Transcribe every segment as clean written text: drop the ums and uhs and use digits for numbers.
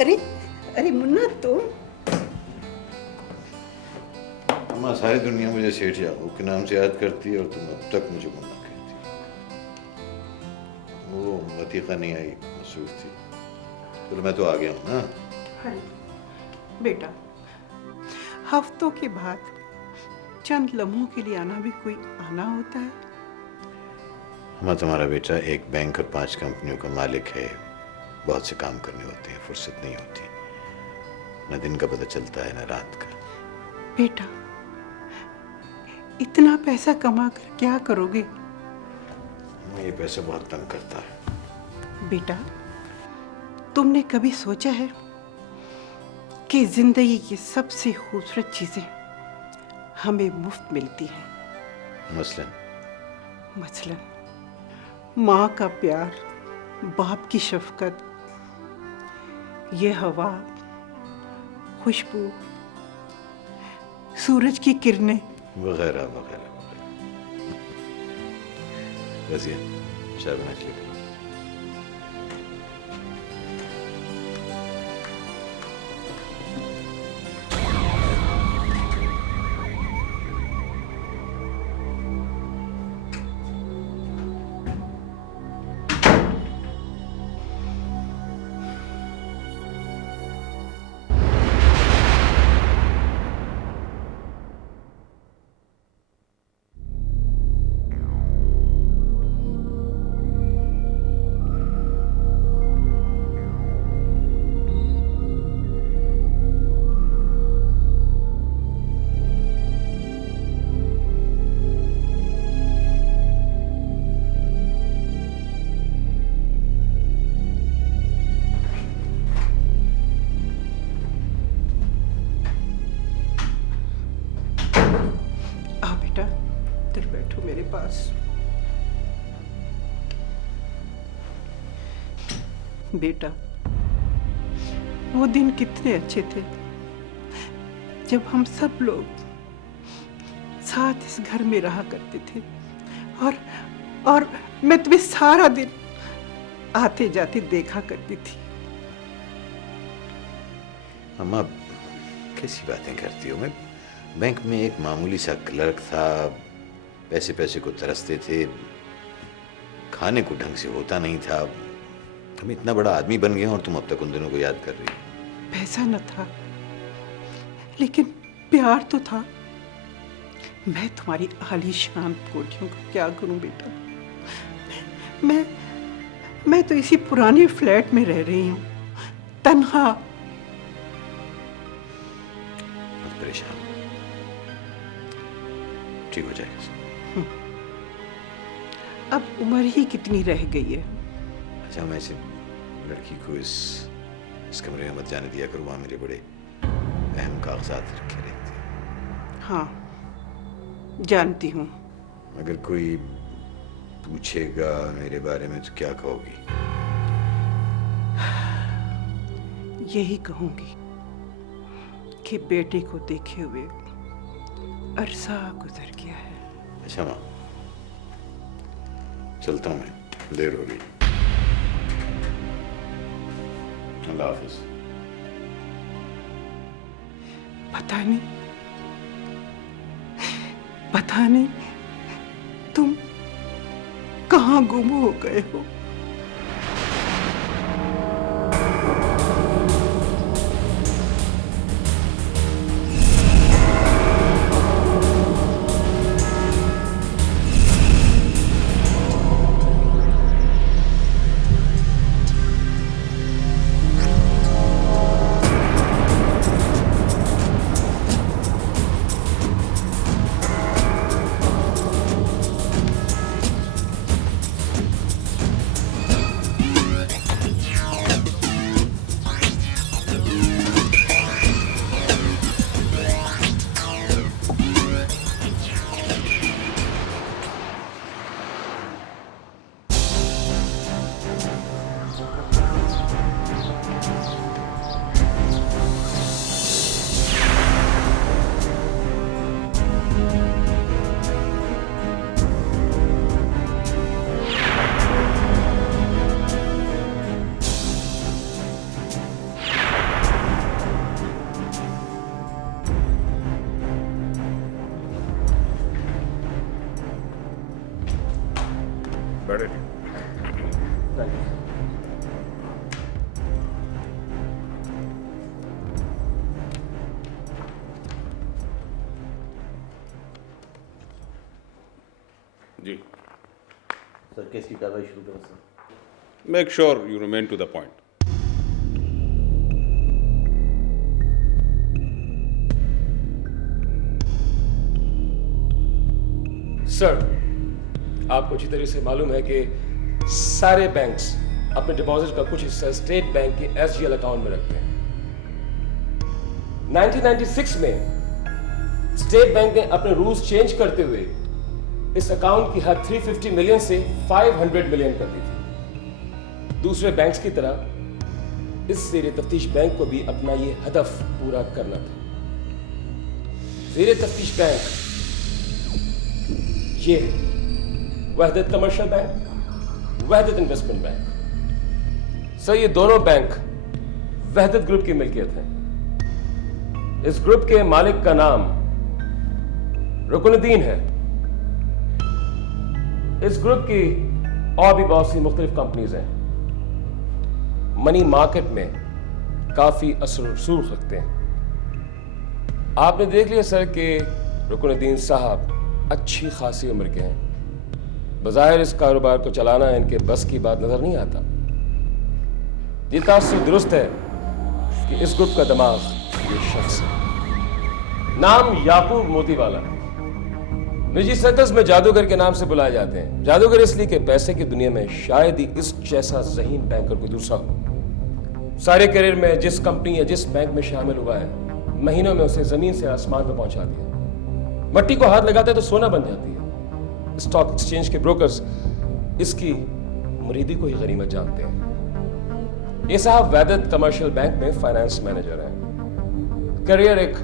अरे अरे मुन्ना तुम। अम्मा सारी दुनिया मुझे सेठ याकूब के नाम से याद करती है और तुम अब तक मुझे मुन्ना कहती हो। वो लतीफ़ा नहीं आई, मसरूफ थी। चलो मैं तो आ गया हूँ ना। हाँ बेटा, हफ्तों के बाद चंद लम्हों के लिए आना भी कोई आना होता है। अम्मा तुम्हारा बेटा एक बैंक और 5 कंपनियों का मालिक है, बहुत से काम करने होते हैं, फुर्सत नहीं होती, न दिन का पता चलता है न रात का। बेटा इतना पैसा कमा कर क्या करोगे? ये पैसा बहुत तंग करता है। बेटा तुमने कभी सोचा है कि जिंदगी की सबसे खूबसूरत चीजें हमें मुफ्त मिलती हैं? मसलन माँ का प्यार, बाप की शफकत, ये हवा, खुशबू, सूरज की किरणें वगैरह वगैरह वगैरह। रज़िया चाय बना के लेकर। मेरे पास। बेटा वो दिन कितने अच्छे थे जब हम सब लोग साथ इस घर में रहा करते थे और मैं तुम्हें सारा दिन आते जाते देखा करती थी। अम्मा कैसी बातें करती हो? मैं बैंक में एक मामूली सा क्लर्क था, पैसे पैसे को तरसते थे, खाने को ढंग से होता नहीं था। हम इतना बड़ा आदमी बन गए और तुम अब तक उन दिनों को याद कर रही हो। पैसा न था लेकिन प्यार तो था। मैं तुम्हारी आलीशान कोठियों का क्या करूं बेटा? मैं तो इसी पुराने फ्लैट में रह रही हूं, तन्हा। मत परेशान, ठीक हो जाएगा। अब उम्र ही कितनी रह गई है। अच्छा मैं इसे लड़की को इस कमरे में मत जाने दिया करूँ, वहाँ मेरे बड़े अहम कागजात रखे रहते हैं। हाँ जानती हूँ। अगर कोई पूछेगा मेरे बारे में तो क्या कहोगी? यही कहूंगी कि बेटे को देखे हुए अरसा गुजर गया है। अच्छा माँ, चलता हूँ मैं, देर हो गई। अल्लाह हाफिज। पता नहीं तुम कहाँ गुम हो गए हो। ready. Thank you. जी. सर केस की कार्रवाई शुरू करें sir. Make sure you remain to the point. Sir, आपको अच्छी तरह से मालूम है कि सारे बैंक्स अपने डिपॉजिट का कुछ हिस्सा स्टेट बैंक के एसजीएल अकाउंट में रखते हैं. 1996 में स्टेट बैंक ने अपने रूल्स चेंज करते हुए इस अकाउंट की हद 350 मिलियन से 500 मिलियन कर दी थी. दूसरे बैंक्स की तरह इस ज़ेर तफ्तीश बैंक को भी अपना ये हदफ पूरा करना था. ज़ेर तफ्तीश बैंक ये Wahdat commercial bank, Wahdat investment bank. Sir, ये दोनों बैंक वहदत ग्रुप की मिल्कियत है. इस ग्रुप के मालिक का नाम रुकनुद्दीन है. इस ग्रुप की और भी बहुत सी मुख्तलिफ कंपनीज हैं. मनी मार्केट में काफी असर रसूख रखते हैं. आपने देख लिया सर कि रुकनुद्दीन साहब अच्छी खासी उम्र के हैं. बज़ाहिर इस कारोबार को चलाना इनके बस की बात नजर नहीं आता. ये तासुर दुरुस्त है कि इस ग्रुप का दिमाग ये शख्स है. नाम याकूब मोतीवाला. निजी सर्कस में जादूगर के नाम से बुलाए जाते हैं. जादूगर इसलिए कि पैसे की दुनिया में शायद ही इस जैसा ज़हीन बैंकर कोई दूसरा हो. सारे करियर में जिस कंपनी या जिस बैंक में शामिल हुआ है, महीनों में उसे जमीन से आसमान पर पहुंचा दिया. मट्टी को हाथ लगाते तो सोना बन जाती है. स्टॉक एक्सचेंज के ब्रोकर्स इसकी मुरीदी को ही गनीमत जानते हैं. ये साहब वहदत कमर्शियल बैंक में फाइनेंस मैनेजर हैं. करियर एक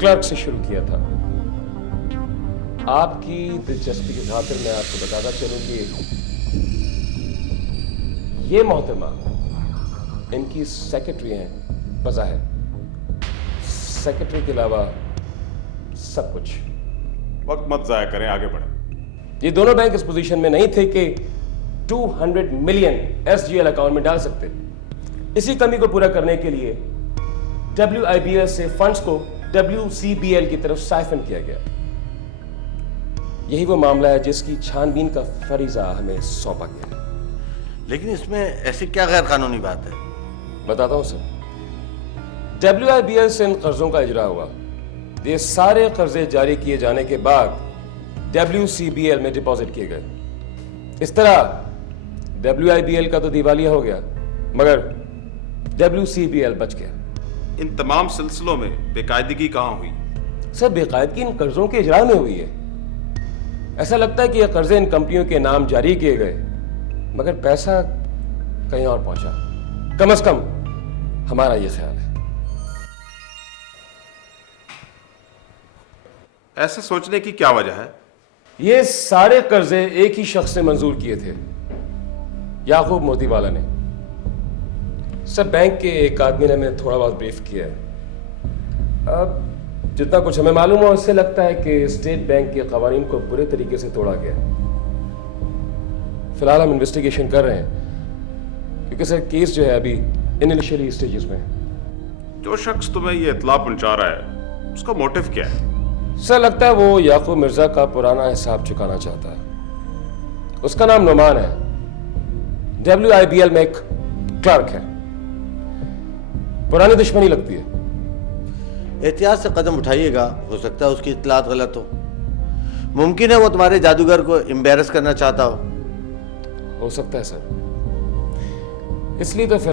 क्लर्क से शुरू किया था. आपकी दिलचस्पी की खातिर मैं आपको बताता चलूं कि ये मोहतरमा इनकी सेक्रेटरी हैं. बज़ाहिर सेक्रेटरी के अलावा सब कुछ. वक्त मत जाया करें, आगे बढ़ें. ये दोनों बैंक इस पोजीशन में नहीं थे कि 200 मिलियन एसजीएल अकाउंट में डाल सकते. इसी कमी को पूरा करने के लिए WIBL से फंड्स को WCBL की तरफ साइफन किया गया. यही वो मामला है जिसकी छानबीन का फरीजा हमें सौंपा गया है. लेकिन इसमें ऐसी क्या गैर कानूनी बात है? बताता हूं सर. WIBL से इन कर्जों का इजरा हुआ. ये सारे कर्जे जारी किए जाने के बाद WCBL में डिपॉजिट किए गए. इस तरह WIBL का तो दिवालिया हो गया, मगर WCBL बच गया. इन तमाम सिलसिलों में बेकायदगी कहां हुई? सर, बेकायदगी इन कर्जों के इजरा में हुई है. ऐसा लगता है कि ये कर्जे इन कंपनियों के नाम जारी किए गए, मगर पैसा कहीं और पहुंचा. कम से कम हमारा ये ख्याल है. ऐसा सोचने की क्या वजह है? ये सारे कर्जे एक ही शख्स ने मंजूर किए थे, याकूब मोतीवाला ने. सब बैंक के एक आदमी ने हमें थोड़ा बहुत ब्रीफ किया है. अब जितना कुछ हमें मालूम है उससे लगता है कि स्टेट बैंक के कवानीन को बुरे तरीके से तोड़ा गया. फिलहाल हम इन्वेस्टिगेशन कर रहे हैं क्योंकि सर केस जो है अभी इनिशियली स्टेजेस में है. जो शख्स तुम्हें ये इत्तला पहुंचा रहा है, उसका मोटिव क्या है? सर, लगता है वो याकूब मिर्जा का पुराना हिसाब चुकाना चाहता है. उसका नाम नुमान है. WIBL में एक क्लर्क है. पुरानी दुश्मनी लगती है. एहतियात से कदम उठाइएगा, हो सकता है उसकी इत्तलात गलत हो. मुमकिन है वो तुम्हारे जादूगर को एम्बेरस करना चाहता हो. सकता है सर. इसलिए तो फिर